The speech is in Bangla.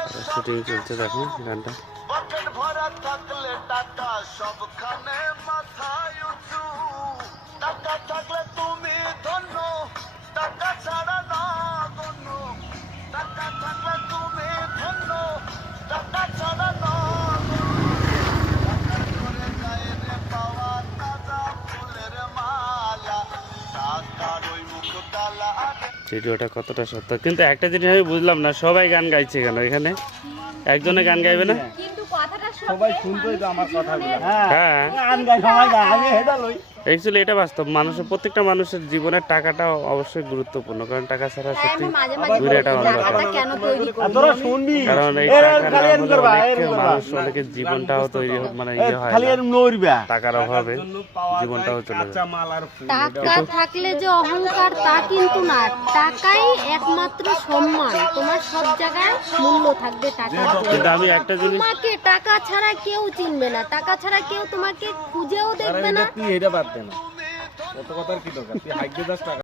শুটিং চলছে, দেখো গানটা। ভিডিওটা কতটা সত্য, কিন্তু একটা জিনিস আমি বুঝলাম না, সবাই গান গাইছে কেন এখানে? একজনে গান গাইবে না? সবাই শুনতোই তো আমার কথাগুলো। হ্যাঁ, গান গাই সবাই গায়, আমি এটা লই। অ্যাকচুয়ালি এটা বাস্তব। মানুষের, প্রত্যেকটা মানুষের জীবনের টাকাটা অবশ্যই গুরুত্বপূর্ণ, কারণ টাকা ছাড়া সত্যি ঘুরেটা অন্ধকার। তোরা শুনবি, কারণ এই এর টাকা খালি না এরম হলে করবা, অনেক এরম করবা। মানুষ, অনেকের জীবনটাও তৈরি মানে ইয়ে হয় খালি না। এরম নড়বা। টাকার অভাবে জীবনটাও চলে যায়। টাকা থাকলে যে অহংকার তা কিন্তু না, টাকাই একমাত্র সম্মান। তোমার সব জায়গায় মূল্য থাকবে টাকা। কিন্তু আমি একটা জিনিস, তোমাকে টাকা ছাড়া কেউ চিনবে না, টাকা ছাড়া কেউ তোমাকে খুঁজেও দেখবে না। তুই এটা পারতে না, কত কথার কি দরকার? তুই হাইকে 10 টাকা